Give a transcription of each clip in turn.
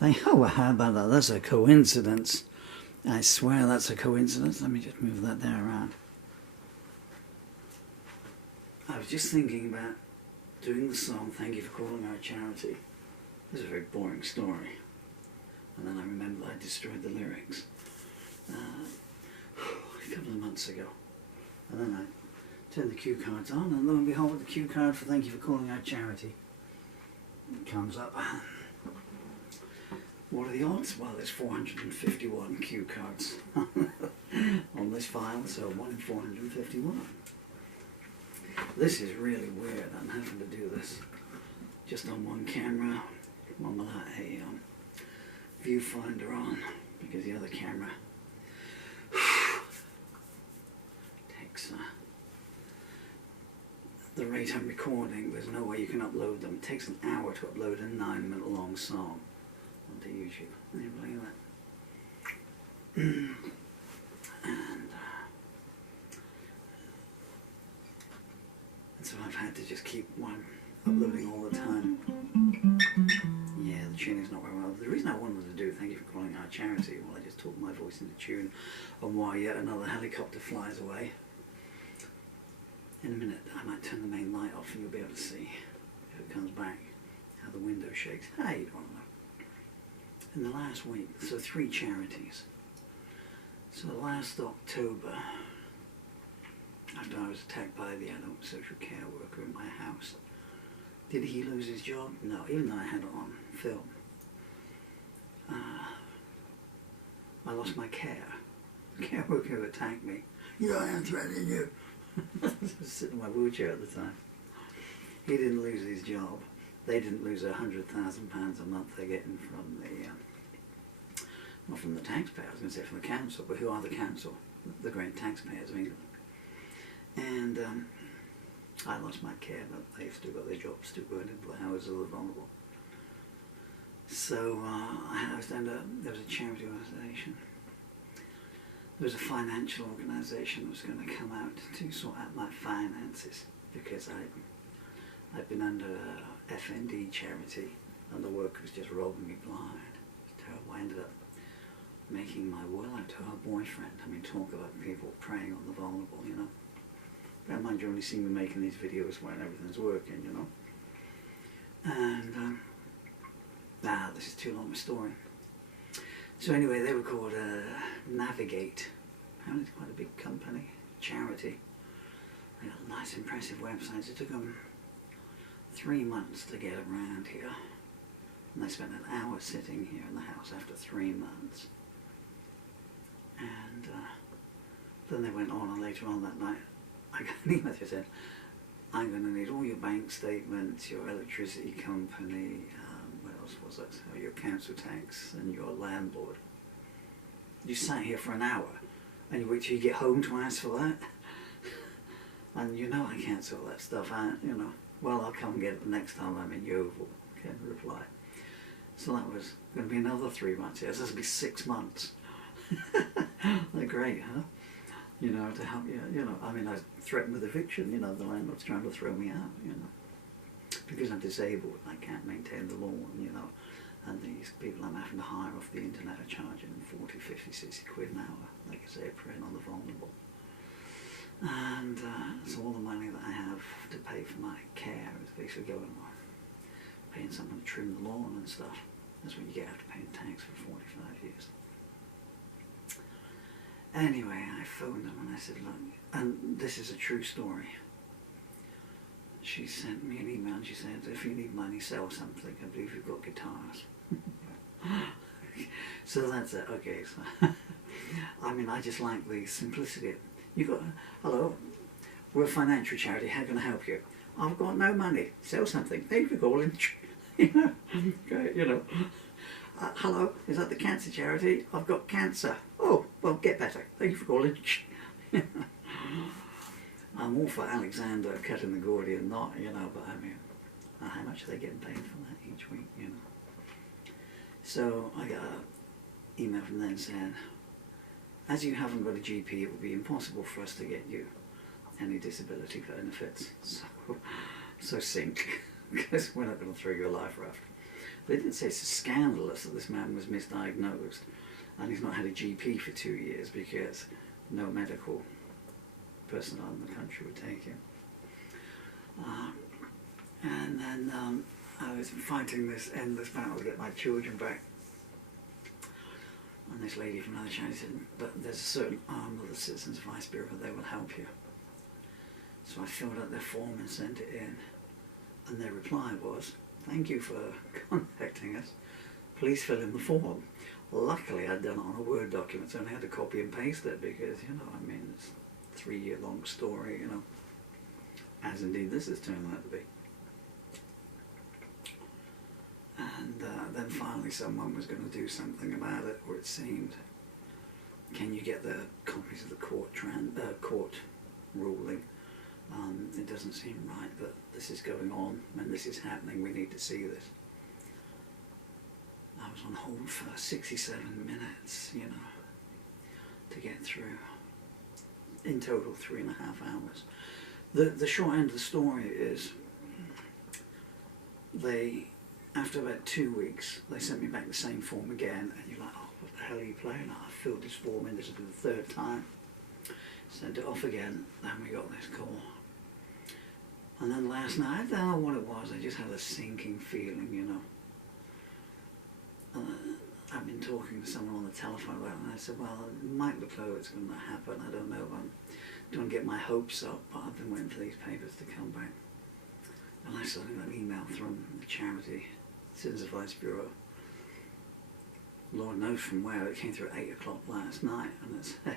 Oh, well, how about that? That's a coincidence. I swear that's a coincidence. Let me just move that there around. I was just thinking about doing the song "Thank You for Calling Our Charity." This is a very boring story. And then I remembered I destroyed the lyrics a couple of months ago. And then I turned the cue cards on, and lo and behold, the cue card for "Thank You for Calling Our Charity" comes up. What are the odds? Well, there's 451 cue cards on this file, so 1 in 451. This is really weird. I'm having to do this just on one camera, one without a viewfinder on, because the other camera takes the rate I'm recording. There's no way you can upload them. It takes an hour to upload a 9-minute long song onto YouTube. Can you believe that? And so I've had to just keep one uploading all the time. Yeah, the tuning's not very well. The reason I wanted to do "Thank You for Calling Our Charity," well, I just talked my voice into tune on why yet another helicopter flies away. In a minute, I might turn the main light off and you'll be able to see, if it comes back, how the window shakes. Hey, you don't know. In the last week, so 3 charities. So last October, after I was attacked by the adult social care worker in my house, did he lose his job? No, even though I had it on film. I lost my care. The care worker who attacked me. "Yeah, I am threatening you." I was sitting in my wheelchair at the time. He didn't lose his job. They didn't lose £100,000 a month they're getting from the, not from the taxpayers, I was going to say from the council, but who are the council? The great taxpayers of England. And I lost my care, but they've still got their jobs to burn into the houses of the vulnerable. So I was down to, there was a charity organisation. There was a financial organisation that was going to come out to sort out my finances, because I'd been under a FND charity and the work was just robbing me blind. It was terrible. I ended up making my will out to her boyfriend. I mean, talk about people preying on the vulnerable, you know. Bear in mind, you only see me making these videos when everything's working, you know. And, this is too long a story. So anyway, they were called Navigate. Apparently it's quite a big company, charity. They got nice, impressive websites. It took them 3 months to get around here. And they spent an hour sitting here in the house after 3 months. And then they went on, and later on that night, I got an email that said, "I'm going to need all your bank statements, your electricity company, what else was it? Oh, your council tax and your landlord. You sat here for an hour, and you wait till you get home to ask for that? And you know I can't sort that stuff out, you know. Well, I'll come and get it the next time I'm in Yeovil," came the reply. So that was going to be another 3 months. Yes, this will be 6 months. They're great, huh? You know, to help you, you know. I mean, I was threatened with eviction, you know, the landlord's trying to throw me out, you know. Because I'm disabled, I can't maintain the lawn, you know. And these people I'm having to hire off the internet are charging 40, 50, 60 quid an hour, like I say, preying on the vulnerable. And so all the money that I have to pay for my care is basically going on paying someone to trim the lawn and stuff. That's what you get after paying tax for 45 years. Anyway, I phoned them and I said, "Look," and this is a true story. She sent me an email and she said, "If you need money, sell something. I believe you've got guitars." So that's it. Okay, so I mean, I just like the simplicity. You got, "Hello, we're a financial charity. How can I help you?" "I've got no money. Sell something. Thank you for calling." You know, great, you know. "Hello, is that the cancer charity? I've got cancer." "Oh, well, get better. Thank you for calling." I'm all for Alexander cutting the Gordian knot, you know, but I mean, how much are they getting paid for that each week, you know? So I got an email from them saying, "As you haven't got a GP, it will be impossible for us to get you any disability benefits." So sink, because we're not going to throw your life raft. They didn't say it's scandalous that this man was misdiagnosed and he's not had a GP for 2 years because no medical personnel in the country would take him. And then I was fighting this endless battle to get my children back. And this lady from another channel said, but there's a certain arm of the Citizens Advice Bureau, they will help you. So I filled out their form and sent it in. And their reply was, thank you for contacting us. Please fill in the form. Luckily I'd done it on a Word document, so I only had to copy and paste it because, you know, I mean, it's a 3-year-long story, you know. As indeed this has turned out to be. And then finally someone was going to do something about it, or it seemed. Can you get the copies of the court ruling? It doesn't seem right that this is going on. When this is happening, we need to see this. I was on hold for 67 minutes, you know, to get through. In total, 3.5 hours. The short end of the story is after about 2 weeks, they sent me back the same form again, and you're like, oh, what the hell are you playing at? I filled this form in, this will be the 3rd time. Sent it off again, then we got this call. And then last night, I don't know what it was, I just had a sinking feeling, you know. I've been talking to someone on the telephone about it, and I said, well, it might look like it's going to happen, I don't know, I don't get my hopes up, but I've been waiting for these papers to come back. And I suddenly got an email from the charity, Citizens Advice Bureau. Lord knows from where, it came through at 8 o'clock last night, and it said,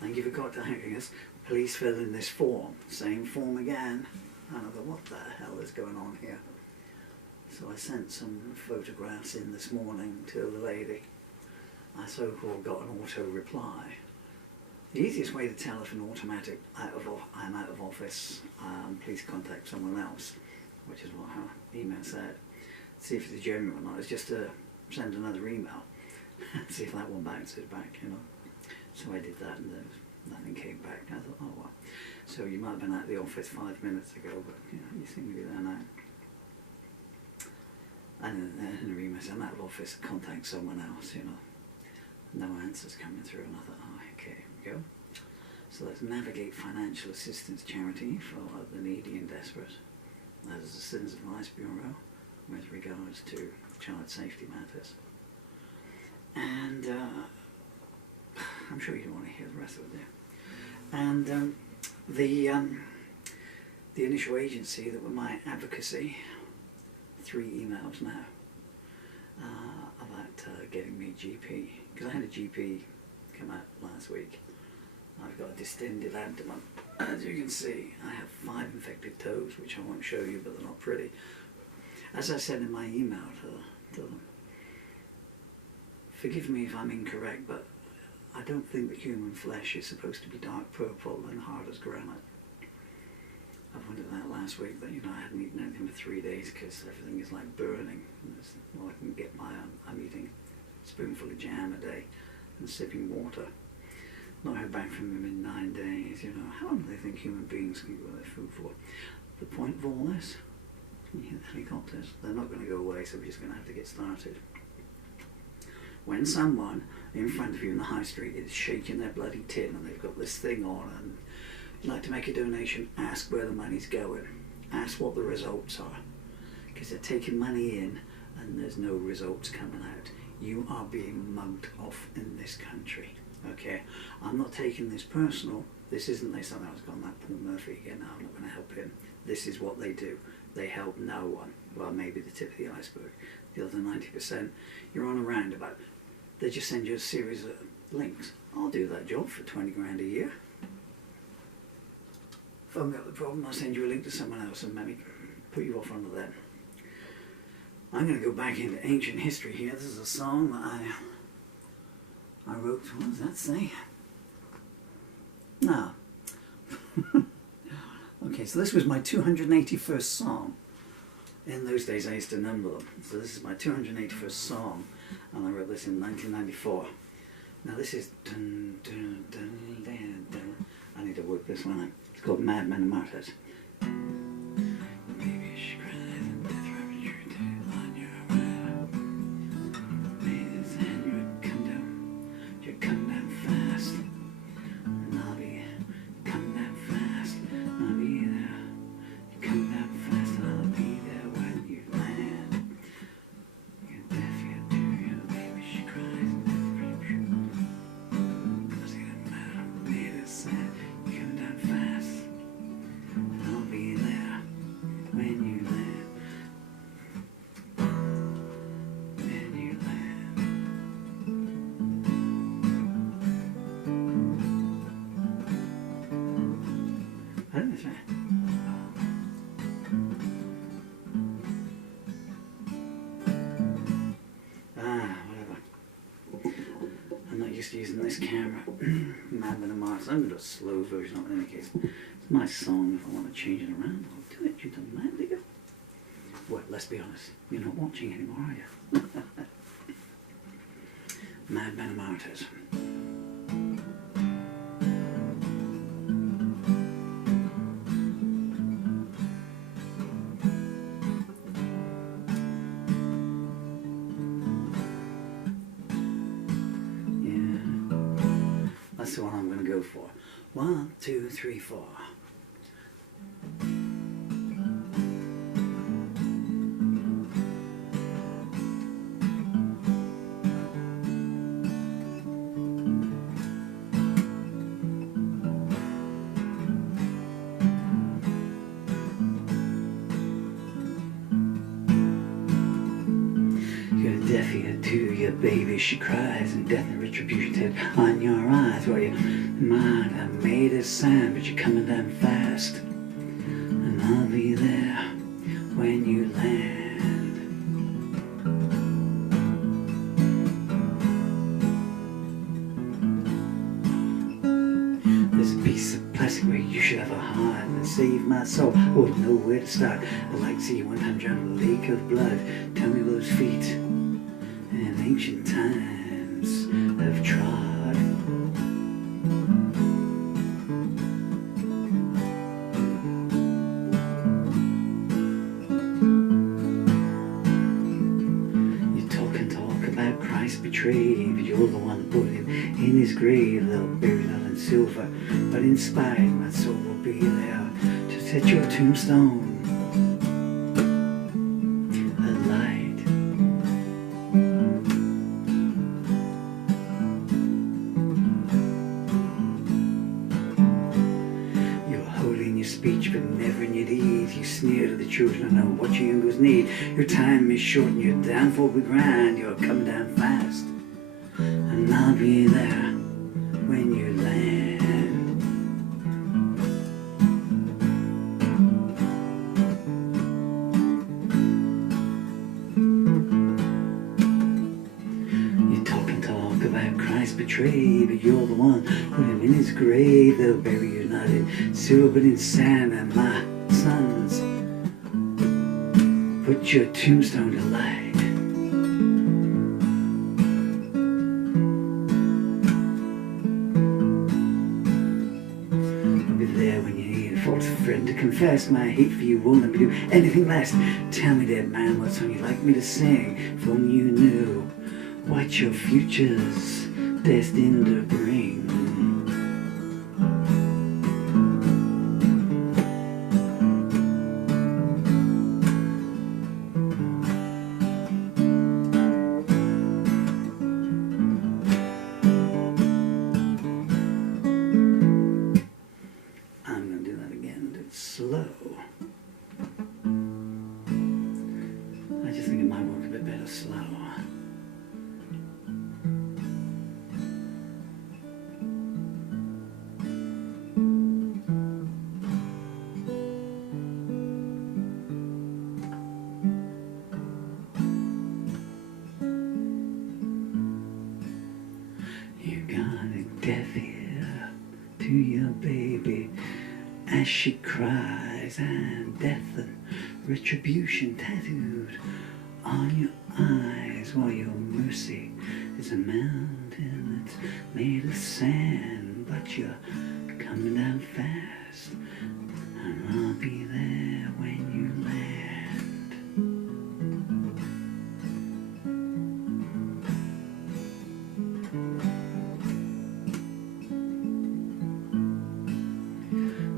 thank you for contacting us, please fill in this form. Same form again. And I thought, what the hell is going on here? So I sent some photographs in this morning to the lady. I so-called got an auto reply. The easiest way to tell if an automatic I'm out of office, please contact someone else, which is what her email said. See if it's genuine or not, is just to send another email. See if that one bounces back, you know. So I did that and nothing came back. I thought, oh well. So you might have been at the office 5 minutes ago, but you know, you seem to be there now. And then in the email said, I'm out of office, contact someone else, you know. No answers coming through, and I thought, oh, okay, here we go. So let's navigate financial assistance charity for the needy and desperate. That is the Citizens Advice Bureau with regards to child safety matters. And I'm sure you don't want to hear the rest of it there. And the initial agency that were my advocacy, 3 emails now about getting me a GP, because I had a GP come out last week. I've got a distended abdomen. As you can see, I have 5 infected toes, which I won't show you, but they're not pretty. As I said in my email to them, forgive me if I'm incorrect, but I don't think that human flesh is supposed to be dark purple and hard as granite. I've wondered that last week, that, you know, I hadn't eaten anything for 3 days because everything is like burning. Well, I can get by, I'm eating a spoonful of jam a day and sipping water. Not heard back from them in 9 days, you know. How long do they think human beings can go their food for? The point of all this, you hear the helicopters, they're not going to go away, so we're just going to have to get started. When someone in front of you in the high street is shaking their bloody tin and they've got this thing on and you'd like to make a donation, ask where the money's going. Ask what the results are. Because they're taking money in and there's no results coming out. You are being mugged off in this country. Okay, I'm not taking this personal. This isn't they something I was going like Paul Murphy again. No, I'm not going to help him. This is what they do. They help no one. Well, maybe the tip of the iceberg. The other 90%, you're on a roundabout. They just send you a series of links. I'll do that job for 20 grand a year. If I've got the problem, I'll send you a link to someone else and maybe put you off onto them. I'm going to go back into ancient history here. This is a song that I wrote. What does that say? No. Okay, so this was my 281st song. In those days I used to number them. So this is my 281st song, and I wrote this in 1994. Now this is... Dun, dun, dun, dun, dun. I need to work this one out. It's called Madmen and Martyrs. Baby, she cries and death rabbit your tail on your head. just using this camera. Madmen and Martyrs. I'm going to do a slow version of it in any case. It's my song. If I want to change it around, I'll do it. You don't mind, do you? Well, let's be honest. You're not watching anymore, are you? Madmen and Martyrs. That's the one I'm going to go for. 1, 2, 3, 4. Deaf ear to your baby, she cries, and death and retribution's head on your eyes. While your mind I made a sign, but you're coming down fast, and I'll be there when you land. There's a piece of plastic where you should have a heart, and save my soul. I wouldn't know where to start. I'd like to see you one time drown in a lake of blood. Tell me where those feet in ancient times have trod. You talk and talk about Christ betrayed, but you're the one that put him in his grave. They'll bury not in silver, but in spite. My soul will be there to set your tombstone alight. Speech, but never in your deeds. You sneer to the children and know what your youngers need. Your time is short and your downfall be grand. You're coming down fast, and I'll be there when you land. You talk and talk about Christ betrayed, but you're the one put him in his grave. They'll bury you not in silver but in sand, and my sons put your tombstone to light. I'll be there when you need a false friend to confess. My hate for you won't let me do anything less. Tell me, dead man, what song you'd like me to sing, if only you knew what your future's destined to bring. I'm going to do that again, do it slow. I just think it might work a bit better slow. You got a deaf ear to your baby as she cries, and death and retribution tattooed on your eyes, while your mercy is a mountain that's made of sand. But you're coming down fast, and I'll be there when you land.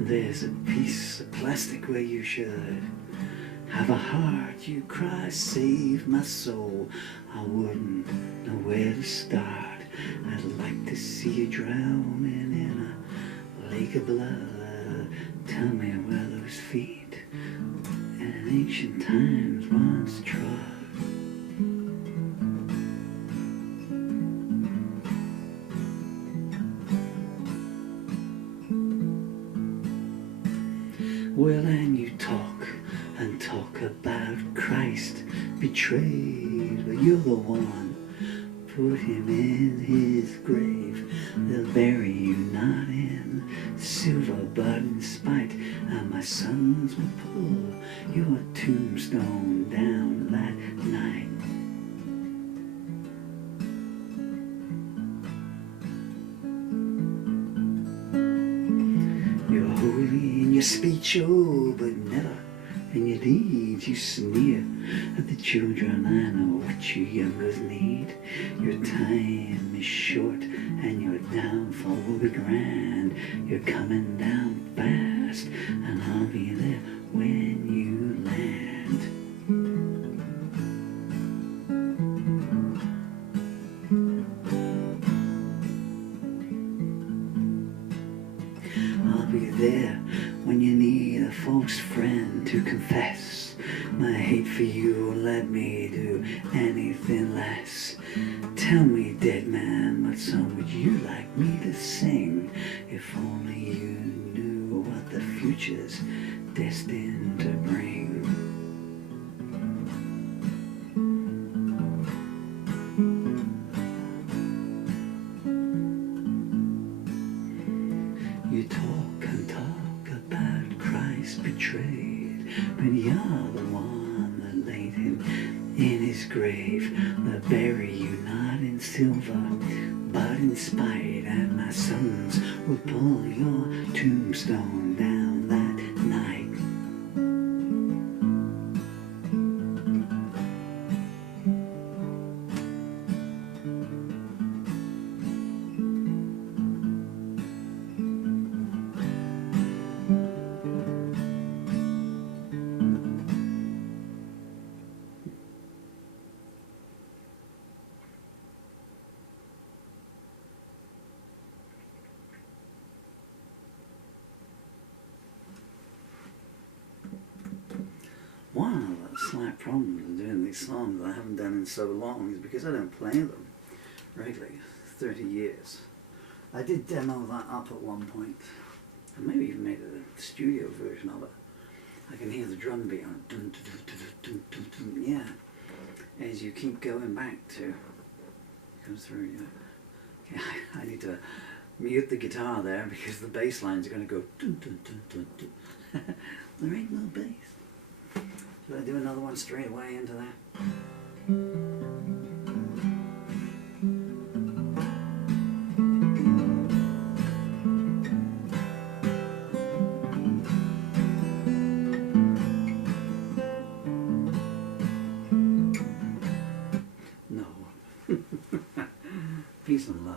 There's a piece of plastic where you should have a heart. You cry, save my soul. I wouldn't know where to start. I'd like to see you drowning in a lake of blood. Tell me where those feet in ancient times once trod. Well, and you talk and talk about Christ betrayed, but you're the one put him in his grave. They'll bury you not in silver, but in spite, and my sons will pull your tombstone down that night. You're holy in your speech, oh, but never in your deeds you sneer at the children. I know what you youngers need. Your time is short and your downfall will be grand. You're coming down fast and I'll be there when you land. I'll be there when you need a false friend to confess. My hate for you won't let me do anything less. Tell me, dead man, what song would you like me to sing? If only you knew what the future's destined to bring. You talk and talk about Christ betrayed, but you're the one that laid him in his grave. They'll bury you not in silver, but in spite, and my sons will pull your tombstone down that night. One of the slight problems of doing these songs that I haven't done in so long is because I don't play them regularly. 30 years. I did demo that up at one point, and maybe even made a studio version of it. I can hear the drum beat on dun, dun, dun, dun, dun, dun, dun, yeah, as you keep going back to, it comes through, you know. Okay, I need to mute the guitar there because the bass lines are going to go dun, dun, dun, dun, dun. There ain't no bass. Should I do another one straight away into that? No. Peace and love.